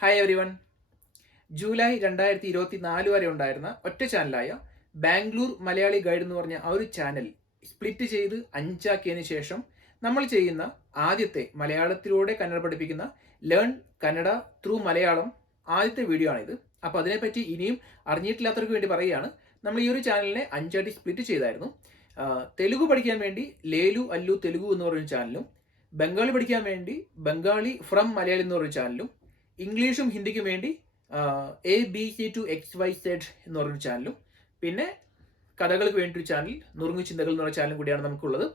Hi every one July രണ്ടായിരത്തി ഇരുപത്തി നാല് വരെ ഉണ്ടായിരുന്ന ഒറ്റ ചാനലായ ബാംഗ്ലൂർ മലയാളി ഗൈഡ് എന്ന് പറഞ്ഞ ആ ഒരു ചാനൽ സ്പ്ലിറ്റ് ചെയ്ത് അഞ്ചാക്കിയതിന് ശേഷം നമ്മൾ ചെയ്യുന്ന ആദ്യത്തെ മലയാളത്തിലൂടെ കന്നഡ പഠിപ്പിക്കുന്ന ലേൺ കന്നഡ ത്രൂ മലയാളം ആദ്യത്തെ വീഡിയോ ആണിത്. അപ്പോൾ അതിനെപ്പറ്റി ഇനിയും അറിഞ്ഞിട്ടില്ലാത്തവർക്ക് വേണ്ടി പറയുകയാണ്. നമ്മൾ ഈ ഒരു ചാനലിനെ അഞ്ചായിട്ട് സ്പ്ലിറ്റ് ചെയ്തായിരുന്നു. തെലുഗു പഠിക്കാൻ വേണ്ടി ലേലു അല്ലു തെലുഗു എന്ന് പറയുന്ന ചാനലും ബംഗാളി പഠിക്കാൻ വേണ്ടി ബംഗാളി ഫ്രം മലയാളി എന്ന് പറയുന്ന ചാനലും ഇംഗ്ലീഷും ഹിന്ദിക്കും വേണ്ടി A B C to X Y Z എന്ന് പറഞ്ഞൊരു ചാനലും പിന്നെ കഥകൾക്ക് വേണ്ടി ഒരു ചാനൽ നുറുങ്ങു ചിന്തകൾ എന്ന് പറഞ്ഞ ചാനലും കൂടിയാണ് നമുക്കുള്ളത്.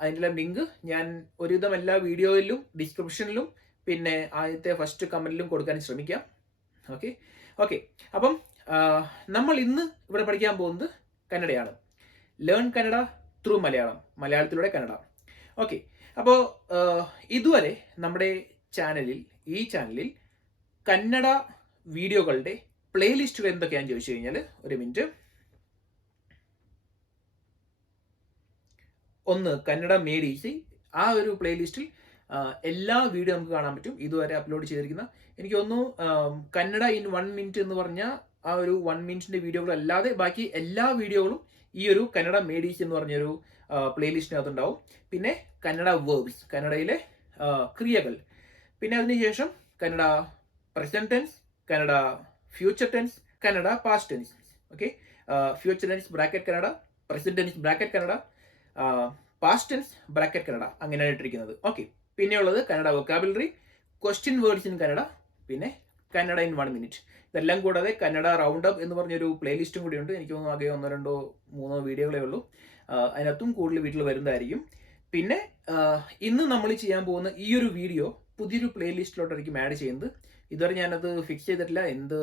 അതിന്റെ ലിങ്ക് ഞാൻ ഒരുവിധം എല്ലാ വീഡിയോയിലും ഡിസ്ക്രിപ്ഷനിലും പിന്നെ ആദ്യത്തെ ഫസ്റ്റ് കമന്റിലും കൊടുക്കാൻ ശ്രമിക്കാം. ഓക്കെ ഓക്കെ അപ്പം നമ്മൾ ഇന്ന് ഇവിടെ പഠിക്കാൻ പോകുന്നത് കന്നഡയാണ്. Learn Kannada through Malayalam. മലയാളത്തിലൂടെ Kannada. Okay അപ്പോൾ ഇതുവരെ നമ്മുടെ ചാനലിൽ ഈ ചാനലിൽ കന്നഡ വീഡിയോകളുടെ പ്ലേലിസ്റ്റുകൾ എന്തൊക്കെയാണെന്ന് ചോദിച്ചു കഴിഞ്ഞാൽ ഒരു മിനിറ്റ് ഒന്ന് കന്നഡ മേഡ് ഈസി ആ ഒരു പ്ലേലിസ്റ്റിൽ എല്ലാ വീഡിയോ നമുക്ക് കാണാൻ പറ്റും. ഇതുവരെ അപ്ലോഡ് ചെയ്തിരിക്കുന്ന എനിക്ക് തോന്നുന്നു കന്നഡ ഇൻ വൺ മിനിറ്റ് എന്ന് പറഞ്ഞ ആ ഒരു വൺ മിനിറ്റിന്റെ വീഡിയോകൾ അല്ലാതെ ബാക്കി എല്ലാ വീഡിയോകളും ഈ ഒരു കന്നഡ മേഡ് ഈസി എന്ന് പറഞ്ഞൊരു പ്ലേലിസ്റ്റിനകത്തുണ്ടാവും പിന്നെ കന്നഡ വേർബ്സ് കന്നഡയിലെ ക്രിയകൾ. പിന്നെ അതിനുശേഷം Kannada present tense Kannada future tense Kannada past tense okay future tense bracket Kannada present tense bracket Kannada past tense bracket Kannada. അങ്ങനെയാണ് ഇട്ടിരിക്കുന്നത്. ഓക്കെ പിന്നെയുള്ളത് Kannada vocabulary question words in Kannada പിന്നെ കന്നഡ ഇൻ വൺ മിനിറ്റ് ഇതെല്ലാം കൂടാതെ Kannada round up എന്ന് പറഞ്ഞൊരു പ്ലേലിസ്റ്റും കൂടി ഉണ്ട്. എനിക്ക് തോന്നുന്നു ആകെ ഒന്നോ രണ്ടോ മൂന്നോ വീഡിയോകളേ ഉള്ളൂ. അതിനകത്തും കൂടുതൽ വീട്ടിൽ വരുന്നതായിരിക്കും. പിന്നെ ഇന്ന് നമ്മൾ ചെയ്യാൻ പോകുന്ന ഈ ഒരു വീഡിയോ പുതിയൊരു പ്ലേലിസ്റ്റിലോട്ടായിരിക്കും ആഡ് ചെയ്യുന്നത്. ഇതുവരെ ഞാനത് ഫിക്സ് ചെയ്തിട്ടില്ല. എന്ത്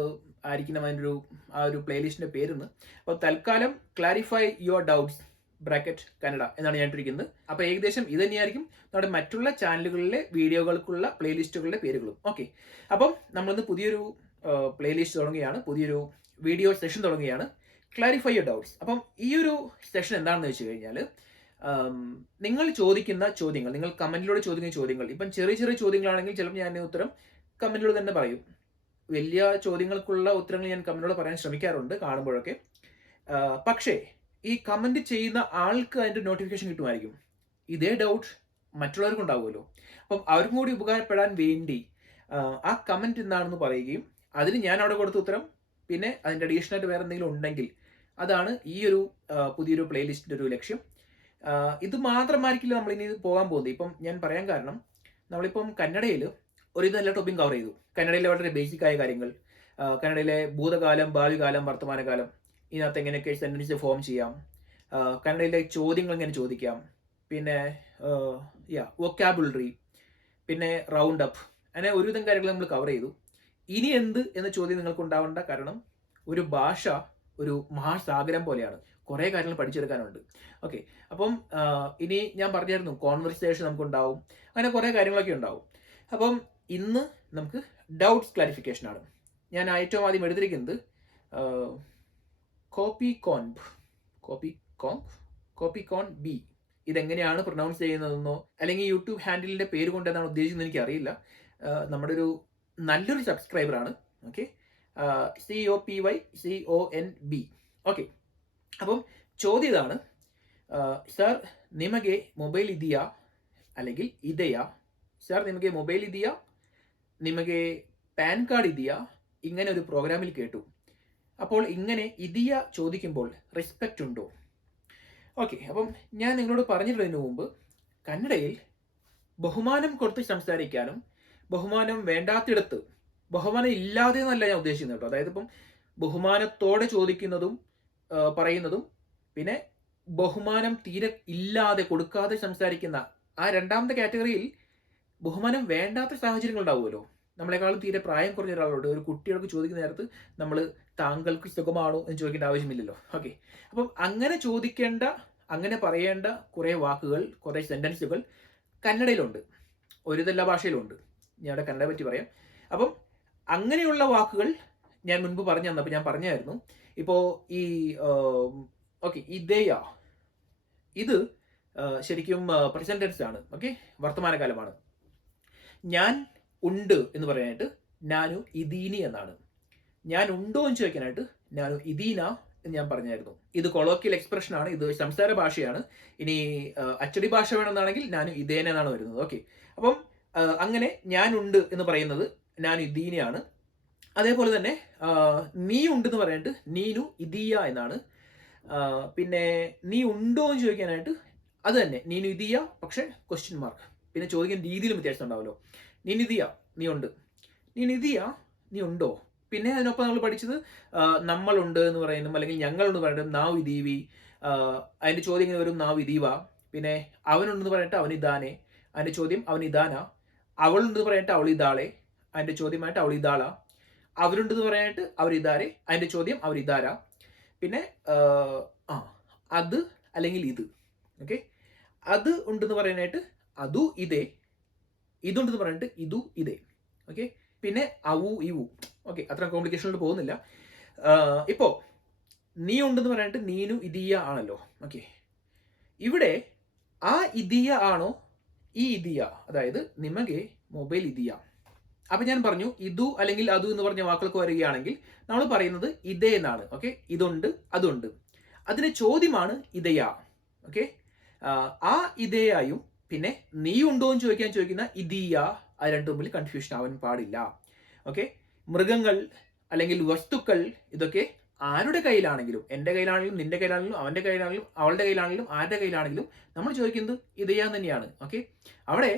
ആയിരിക്കണം അതിന്റെ ഒരു ആ ഒരു പ്ലേലിസ്റ്റിന്റെ പേരെന്ന്. അപ്പോൾ തൽക്കാലം clarify your doubts bracket Kannada എന്നാണ് ഞാൻ ഇട്ടിരിക്കുന്നത് അപ്പോൾ ഏകദേശം ഇത് തന്നെയായിരിക്കും നമ്മുടെ മറ്റുള്ള ചാനലുകളിലെ വീഡിയോകൾക്കുള്ള പ്ലേലിസ്റ്റുകളുടെ പേരുകളും. ഓക്കെ അപ്പം നമ്മളിന്ന് പുതിയൊരു പ്ലേലിസ്റ്റ് തുടങ്ങുകയാണ്. പുതിയൊരു വീഡിയോ സെഷൻ തുടങ്ങുകയാണ്. ക്ലാരിഫൈ യുവർ ഡൗട്ട്സ് അപ്പം ഈ ഒരു സെഷൻ എന്താണെന്ന് വെച്ച് കഴിഞ്ഞാൽ നിങ്ങൾ ചോദിക്കുന്ന ചോദ്യങ്ങൾ നിങ്ങൾ കമന്റിലൂടെ ചോദിക്കുന്ന ചോദ്യങ്ങൾ ഇപ്പം ചെറിയ ചെറിയ ചോദ്യങ്ങളാണെങ്കിൽ ചിലപ്പോൾ ഞാൻ ഉത്തരം കമന്റിലൂടെ തന്നെ പറയും. വലിയ ചോദ്യങ്ങൾക്കുള്ള ഉത്തരങ്ങൾ ഞാൻ കമന്റിലൂടെ പറയാൻ ശ്രമിക്കാറുണ്ട് കാണുമ്പോഴൊക്കെ. പക്ഷേ ഈ കമന്റ് ചെയ്യുന്ന ആൾക്ക് അതിന്റെ നോട്ടിഫിക്കേഷൻ കിട്ടുമായിരിക്കും. ഇതേ ഡൗട്ട് മറ്റുള്ളവർക്കും ഉണ്ടാവുമല്ലോ. അപ്പം അവർക്കും കൂടി ഉപകാരപ്പെടാൻ വേണ്ടി ആ, കമന്റ് എന്താണെന്ന് പറയുകയും അതിന് ഞാൻ അവിടെ കൊടുത്ത ഉത്തരം പിന്നെ അതിന്റെ അഡീഷണൽ ആയിട്ട് വേറെ എന്തെങ്കിലും ഉണ്ടെങ്കിൽ അതാണ് ഈ ഒരു പുതിയൊരു പ്ലേലിസ്റ്റിന്റെ ഒരു ലക്ഷ്യം. ഇത് മാത്രമായിരിക്കില്ല നമ്മൾ ഇനി പോകാൻ പോകുന്നത്. ഇപ്പം ഞാൻ പറയാൻ കാരണം നമ്മളിപ്പം കന്നഡയിൽ ഒരു നല്ല ടോപ്പിക് കവർ ചെയ്തു. കന്നഡയിലെ വളരെ ബേസിക് ആയ കാര്യങ്ങൾ. കന്നഡയിലെ ഭൂതകാലം ഭാവികാലം വർത്തമാനകാലം ഇതിനകത്ത് എങ്ങനെയൊക്കെ സെന്റൻസ് ഫോം ചെയ്യാം. കന്നഡയിലെ ചോദ്യങ്ങൾ എങ്ങനെ ചോദിക്കാം. പിന്നെ യാ വൊക്കാബുലറി പിന്നെ റൗണ്ട് അപ്പ് അങ്ങനെ ഒരുവിധം കാര്യങ്ങൾ നമ്മൾ കവർ ചെയ്തു. ഇനി എന്ത് എന്ന ചോദ്യം നിങ്ങൾക്ക് ഉണ്ടാവേണ്ട കാരണം ഒരു ഭാഷ ഒരു മഹാസാഗരം പോലെയാണ്. കുറേ കാര്യങ്ങൾ പഠിച്ചെടുക്കാനുണ്ട്. ഓക്കെ അപ്പം ഇനി ഞാൻ പറഞ്ഞായിരുന്നു കോൺവെർസേഷൻ നമുക്ക് ഉണ്ടാവും അങ്ങനെ കുറേ കാര്യങ്ങളൊക്കെ ഉണ്ടാവും. അപ്പം ഇന്ന് നമുക്ക് ഡൗട്ട്സ് ക്ലാരിഫിക്കേഷൻ ആണ്. ഞാൻ ഏറ്റവും ആദ്യം എടുത്തിരിക്കുന്നത് copy con copy comp copy con B ഇതെങ്ങനെയാണ് പ്രൊനൗൺസ് ചെയ്യുന്നതെന്നോ അല്ലെങ്കിൽ യൂട്യൂബ് ഹാൻഡിലിന്റെ പേര് കൊണ്ട് എന്താണ് ഉദ്ദേശിക്കുന്നത് എനിക്ക് അറിയില്ല നമ്മുടെ ഒരു നല്ലൊരു സബ്സ്ക്രൈബർ ആണ്. Okay C O P Y C O N B okay അപ്പം ചോദ്യം ഇതാണ്. സർ നിമകെ മൊബൈൽ ഇതിയ? അല്ലെങ്കിൽ ഇതയ? സർ നിമകെ മൊബൈൽ ഇതിയ? നിമകെ പാൻ കാർഡ് ഇതിയ? ഇങ്ങനെ ഒരു പ്രോഗ്രാമിൽ കേട്ടു. അപ്പോൾ ഇങ്ങനെ ഇതിയ ചോദിക്കുമ്പോൾ റെസ്പെക്റ്റ് ഉണ്ടോ? ഓക്കെ അപ്പം ഞാൻ നിങ്ങളോട് പറഞ്ഞിട്ടുള്ളതിന് മുമ്പ് കന്നഡയിൽ ബഹുമാനം കൊടുത്ത് സംസാരിക്കാനും ബഹുമാനം വേണ്ടാത്തിടത്ത് ബഹുമാനം ഇല്ലാതെ എന്നല്ല ഞാൻ ഉദ്ദേശിക്കുന്നത് കേട്ടോ. അതായത് ഇപ്പം ബഹുമാനത്തോടെ ചോദിക്കുന്നതും പറയുന്നതും പിന്നെ ബഹുമാനം തീരെ ഇല്ലാതെ കൊടുക്കാതെ സംസാരിക്കുന്ന ആ രണ്ടാമത്തെ കാറ്റഗറിയിൽ ബഹുമാനം വേണ്ടാത്ത സാഹചര്യങ്ങൾ ഉണ്ടാവുമല്ലോ. നമ്മളെക്കാളും തീരെ പ്രായം കുറഞ്ഞ ഒരാളോട് ഒരു കുട്ടികൾക്ക് ചോദിക്കുന്ന നേരത്ത് നമ്മൾ താങ്കൾക്ക് സുഖമാണോ എന്ന് ചോദിക്കേണ്ട ആവശ്യമില്ലല്ലോ. ഓക്കെ അപ്പം അങ്ങനെ ചോദിക്കേണ്ട അങ്ങനെ പറയേണ്ട കുറേ വാക്കുകൾ കുറേ സെന്റൻസുകൾ കന്നഡയിലുണ്ട്. ഒരുതല്ല ഭാഷയിലുണ്ട്. ഞാൻ കന്നഡയെ പറ്റി പറയാം. അപ്പം അങ്ങനെയുള്ള വാക്കുകൾ ഞാൻ മുൻപ് പറഞ്ഞു തന്നപ്പോൾ ഞാൻ പറഞ്ഞായിരുന്നു. ഇപ്പോൾ ഈ ഓക്കെ ഇതേയ ഇത് ശരിക്കും പ്രസന്റൻസ് ആണ്. ഓക്കെ വർത്തമാനകാലമാണ്. ഞാൻ ഉണ്ട് എന്ന് പറയാനായിട്ട് നാനു ഇദീനി എന്നാണ്. ഞാൻ ഉണ്ടോ എന്ന് ചോദിക്കാനായിട്ട് നാനു ഇദീന എന്ന് ഞാൻ പറഞ്ഞായിരുന്നു. ഇത് കൊളോക്കിയൽ എക്സ്പ്രഷൻ ആണ്. ഇത് സംസാര ഭാഷയാണ്. ഇനി അച്ചടി ഭാഷ വേണമെന്നാണെങ്കിൽ ഞാൻ ഇതേന എന്നാണ് വരുന്നത്. ഓക്കെ അപ്പം അങ്ങനെ ഞാനുണ്ട് എന്ന് പറയുന്നത് ഞാൻ ഇദീനയാണ്. അതേപോലെ തന്നെ നീ ഉണ്ടെന്ന് പറയാനായിട്ട് നീനു ഇദിയ എന്നാണ്. പിന്നെ നീ ഉണ്ടോ എന്ന് ചോദിക്കാനായിട്ട് അത് തന്നെ നീനു ഇദിയ പക്ഷേ ക്വസ്റ്റ്യൻ മാർക്ക് പിന്നെ ചോദിക്കുന്ന രീതിയിലും വ്യത്യാസം ഉണ്ടാവുമല്ലോ നീ നിദിയ നീ ഉണ്ട്. നീ നിദിയ നീ ഉണ്ടോ? പിന്നെ അതിനൊപ്പം നമ്മൾ പഠിച്ചത് നമ്മളുണ്ട് എന്ന് പറയുന്നതും അല്ലെങ്കിൽ ഞങ്ങളുണ്ട് പറയുന്നത് നാവ് ഇതീവി അതിന്റെ ചോദ്യം ഇങ്ങനെ വരും നാവ് ഇതീവ പിന്നെ അവനുണ്ടെന്ന് പറഞ്ഞിട്ട് അവൻ ഇതാനെ അതിന്റെ ചോദ്യം അവൻ ഇതാന അവളുണ്ടെന്ന് പറഞ്ഞിട്ട് അവൾ ഇതാളെ അതിന്റെ ചോദ്യമായിട്ട് അവൾ ഇതാള അവരുണ്ടെന്ന് പറയാനായിട്ട് അവർ ഇതാരെ അതിന്റെ ചോദ്യം അവർ ഇതാരാ പിന്നെ ആ, അത് അല്ലെങ്കിൽ ഇത്. ഓക്കെ? അത് ഉണ്ടെന്ന് പറയാനായിട്ട് അതു ഇതേ. ഇതുണ്ടെന്ന് പറഞ്ഞിട്ട് ഇതു ഇതേ. ഓക്കെ? പിന്നെ അവു ഇവു. ഓക്കെ? അത്ര കോംപ്ലിക്കേഷനിൽ പോകുന്നില്ല. ഇപ്പോ നീ ഉണ്ടെന്ന് പറഞ്ഞിട്ട് നീനു ഇതീയ ആണല്ലോ. ഓക്കെ? ഇവിടെ ആ ഇതിയ ആണോ? ഈ ഇതിയ അതായത് നിമകെ മൊബൈൽ ഇദിയ. അപ്പൊ ഞാൻ പറഞ്ഞു ഇതു അല്ലെങ്കിൽ അതു എന്ന് പറഞ്ഞ വാക്കുകൾക്ക് വരികയാണെങ്കിൽ നമ്മൾ പറയുന്നത് ഇതേ എന്നാണ് ഓക്കെ ഇതുണ്ട് അതുണ്ട്. അതിന്റെ ചോദ്യമാണ് ഇതയാ ഓക്കെ ആ ഇതേയായും പിന്നെ നീ ഉണ്ടോ എന്ന് ചോദിക്കാൻ ചോദിക്കുന്ന ഇതീയ ആ രണ്ടു തമ്മിൽ കൺഫ്യൂഷൻ ആവാൻ പാടില്ല ഓക്കെ മൃഗങ്ങൾ അല്ലെങ്കിൽ വസ്തുക്കൾ ഇതൊക്കെ ആരുടെ കയ്യിലാണെങ്കിലും എന്റെ കയ്യിലാണെങ്കിലും നിന്റെ കയ്യിലാണെങ്കിലും അവന്റെ കയ്യിലാണെങ്കിലും അവളുടെ കയ്യിലാണെങ്കിലും ആരുടെ കയ്യിലാണെങ്കിലും നമ്മൾ ചോദിക്കുന്നത് ഇതയാന്ന് തന്നെയാണ് ഓക്കെ അവിടെ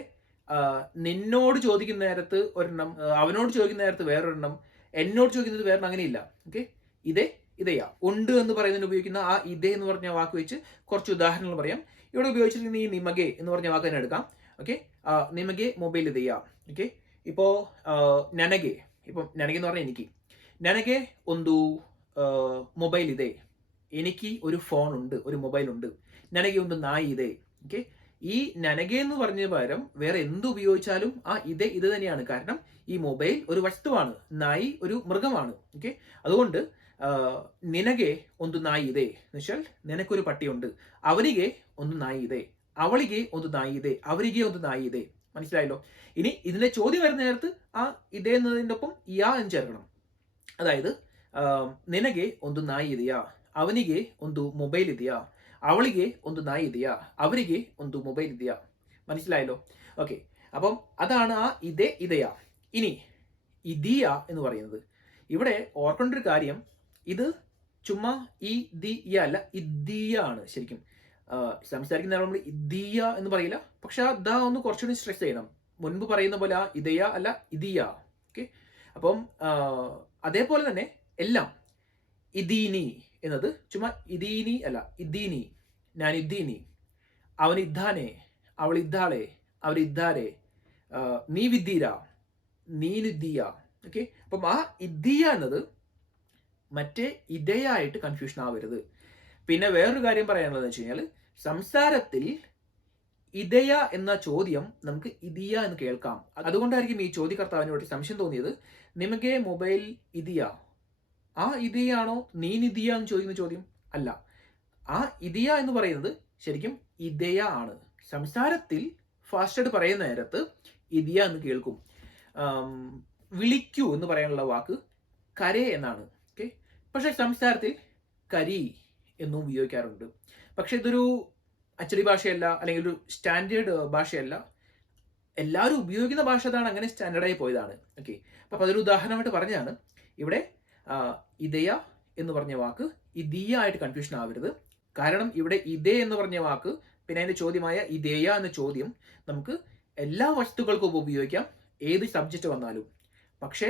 നിന്നോട് ചോദിക്കുന്ന നേരത്ത് ഒരെണ്ണം അവനോട് ചോദിക്കുന്ന നേരത്ത് വേറൊരെണ്ണം എന്നോട് ചോദിക്കുന്നത് വേറെ അങ്ങനെയില്ല. ഓക്കെ ഇതേ ഇതേയാ. ഉണ്ട് എന്ന് പറയുന്നതിന് ഉപയോഗിക്കുന്ന ആ ഇതേ എന്ന് പറഞ്ഞ വാക്ക് വെച്ച് കുറച്ച് ഉദാഹരണങ്ങൾ പറയാം. ഇവിടെ ഉപയോഗിച്ചിരിക്കുന്ന ഈ നിമകെ എന്ന് പറഞ്ഞ വാക്ക് തന്നെ എടുക്കാം. ഓക്കെ നിമകെ മൊബൈൽ ഇതേയാ. ഓക്കെ ഇപ്പോ നനകെ. ഇപ്പം നനകെ എന്ന് പറഞ്ഞാൽ എനിക്ക്. നനകെ ഒന്തു മൊബൈൽ ഇതേ. എനിക്ക് ഒരു ഫോൺ ഉണ്ട് ഒരു മൊബൈൽ ഉണ്ട്. നനകെ ഒന്ന് നായി ഇതേ. ഓക്കെ ഈ നനകെ എന്ന് പറഞ്ഞ പകരം വേറെ എന്ത് ഉപയോഗിച്ചാലും ആ ഇത് ഇത് തന്നെയാണ്. കാരണം ഈ മൊബൈൽ ഒരു വസ്തുവാണ്. നായി ഒരു മൃഗമാണ്. ഓക്കെ? അതുകൊണ്ട് നിനകെ ഒന്ന് നായി ഇതേ. എന്നുവെച്ചാൽ നിനക്കൊരു പട്ടിയുണ്ട്. അവരികെ ഒന്ന് നായി ഇതേ. അവളികെ ഒന്ന് നായി ഇതേ. അവരികെ ഒന്ന് നായി ഇതേ. മനസ്സിലായല്ലോ? ഇനി ഇതിന്റെ ചോദ്യം വരുന്ന നേരത്ത് ആ ഇതേ എന്നതിന്റെ ഒപ്പം യാ എന്ന് ചേർക്കണം. അതായത് നിനകെ ഒന്ന് നായി ഇതയാ. അവനികെ ഒന്ന് മൊബൈൽ ഇതയാ. ಅವಳಿಗೆ ഒന്ന് നായി ಇದೆಯಾ ಅವರಿಗೆ ഒന്ന് മൊബൈൽ ಇದೆಯಾ മനസ്സിലായല്ലോ? ഓക്കെ അപ്പം അതാണ് ആ ഇതേ ഇതയാ. ഇനി ഇതിയ എന്ന് പറയുന്നത്. ഇവിടെ ഓർക്കേണ്ട ഒരു കാര്യം ഇത് ചുമ്മാ ഈ ദി യ അല്ല ഇദ്ദിയ ആണ് ശരിക്കും സംസാരിക്കുന്ന നമ്മൾ ഇദ്ദിയ എന്ന് പറയില്ല. പക്ഷെ ആ ദ ഒന്ന് കുറച്ചുകൂടി സ്ട്രെസ് ചെയ്യണം. മുൻപ് പറയുന്ന പോലെ ആ ഇതയ അല്ല ഇതിയ. ഓക്കെ അപ്പം അതേപോലെ തന്നെ എല്ലാം ഇദീനി എന്നത് ചുമ്മാ ഇദീനി അല്ല ഇദീനി ഞാൻ ഇദ്ദീനി അവൻ ഇദ്ദാനെ അവൾ ഇദ്ദാളെ അവർ നീ വിദ്ദീര നീനിദ്ദീയ ഓക്കെ? അപ്പം ആ ഇദ്ദീയ എന്നത് മറ്റേ ഇതയായിട്ട് കൺഫ്യൂഷൻ ആവരുത്. പിന്നെ വേറൊരു കാര്യം പറയാനുള്ളത് വെച്ച് കഴിഞ്ഞാൽ സംസാരത്തിൽ ഇതയ എന്ന ചോദ്യം നമുക്ക് ഇതിയ എന്ന് കേൾക്കാം. അതുകൊണ്ടായിരിക്കും ഈ ചോദ്യകർത്താവിന് വേണ്ടി സംശയം തോന്നിയത്. നിമകെ മൊബൈൽ ഇതിയ ആ ഇതിയാണോ നീ നിതിയ എന്ന് ചോദിക്കുന്ന ചോദ്യം? അല്ല. ആ ഇതിയ എന്ന് പറയുന്നത് ശരിക്കും ഇതയ ആണ്. സംസാരത്തിൽ ഫാസ്റ്റഡ് പറയുന്ന നേരത്ത് ഇതിയ എന്ന് കേൾക്കും. വിളിക്കൂ എന്ന് പറയാനുള്ള വാക്ക് കരേ എന്നാണ്. ഓക്കെ പക്ഷെ സംസാരത്തിൽ കരി എന്നും ഉപയോഗിക്കാറുണ്ട്. പക്ഷെ ഇതൊരു അച്ചടി ഭാഷയല്ല അല്ലെങ്കിൽ ഒരു സ്റ്റാൻഡേർഡ് ഭാഷയല്ല. എല്ലാവരും ഉപയോഗിക്കുന്ന ഭാഷ അതാണ് അങ്ങനെ സ്റ്റാൻഡേർഡായി പോയതാണ്. ഓക്കെ അപ്പൊ അതൊരു ഉദാഹരണമായിട്ട് പറഞ്ഞതാണ് ഇവിടെ ഇതയ എന്ന് പറഞ്ഞ വാക്ക് ഇതിയ ആയിട്ട് കൺഫ്യൂഷൻ ആവരുത്. കാരണം ഇവിടെ ഇതേ എന്ന് പറഞ്ഞ വാക്ക് പിന്നെ അതിന്റെ ചോദ്യമായ ഇതേയ എന്ന ചോദ്യം നമുക്ക് എല്ലാ വസ്തുക്കൾക്കും ഉപയോഗിക്കാം. ഏത് സബ്ജക്റ്റ് വന്നാലും. പക്ഷേ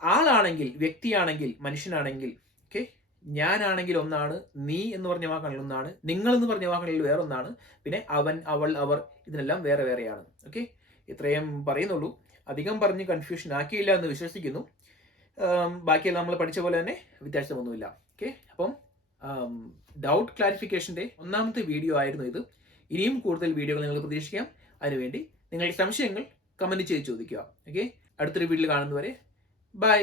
ആളാണെങ്കിൽ വ്യക്തിയാണെങ്കിൽ മനുഷ്യനാണെങ്കിൽ ഓക്കെ ഞാനാണെങ്കിൽ ഒന്നാണ് നീ എന്ന് പറഞ്ഞ വാക്കാണെങ്കിൽ ഒന്നാണ് നിങ്ങൾ എന്ന് പറഞ്ഞ വാക്കാണെങ്കിൽ വേറെ ഒന്നാണ് പിന്നെ അവൻ അവൾ അവർ ഇതിനെല്ലാം വേറെ വേറെയാണ് ഓക്കെ ഇത്രയും പറയുന്നുള്ളൂ. അധികം പറഞ്ഞ് കൺഫ്യൂഷൻ ആക്കിയില്ല എന്ന് വിശ്വസിക്കുന്നു. ബാക്കിയെല്ലാം നമ്മൾ പഠിച്ച പോലെ തന്നെ വ്യത്യാസമൊന്നുമില്ല ഓക്കെ അപ്പം ഡൗട്ട് ക്ലാരിഫിക്കേഷന്റെ ഒന്നാമത്തെ വീഡിയോ ആയിരുന്നു ഇത്. ഇനിയും കൂടുതൽ വീഡിയോകൾ നിങ്ങൾ പ്രതീക്ഷിക്കാം. അതിനുവേണ്ടി നിങ്ങളുടെ സംശയങ്ങൾ കമന്റ് ചെയ്ത് ചോദിക്കുക. ഓക്കെ അടുത്തൊരു വീഡിയോയിൽ കാണുന്നവരെ ബൈ